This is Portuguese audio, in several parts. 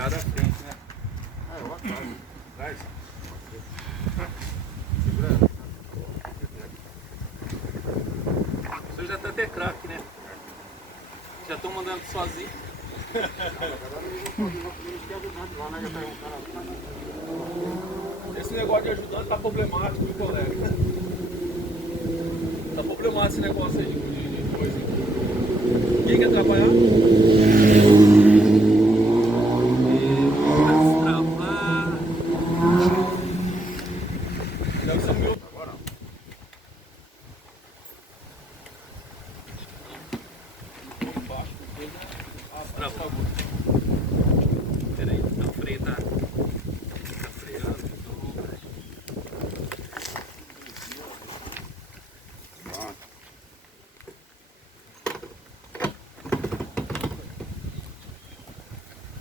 Tirar da frente, né? Ah, eu atrás. Atrás. Segura. Você já tá até craque, né? Já estão mandando sozinho. Esse negócio de ajudante tá problemático, viu, colega? Tá problemático esse negócio aí de coisa. Quem quer trabalhar? Destravar. Deve ser meu. Agora. Embaixo do dedo. Destravou. Peraí, o freio tá freando.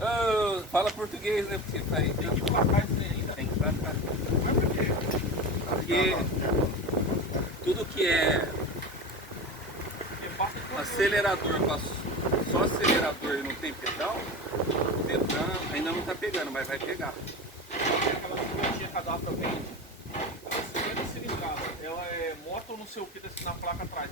Oh, fala português, né? Porque tem que placar isso aí ainda. Tem que placar. Mas por quê? Porque tudo que é acelerador, só acelerador e não tem pedal, o pedal ainda não tá pegando, mas vai pegar. Tem aquela sincronia que a data vem, ela é 50 cilindrada, ela é moto não sei o que na placa atrás.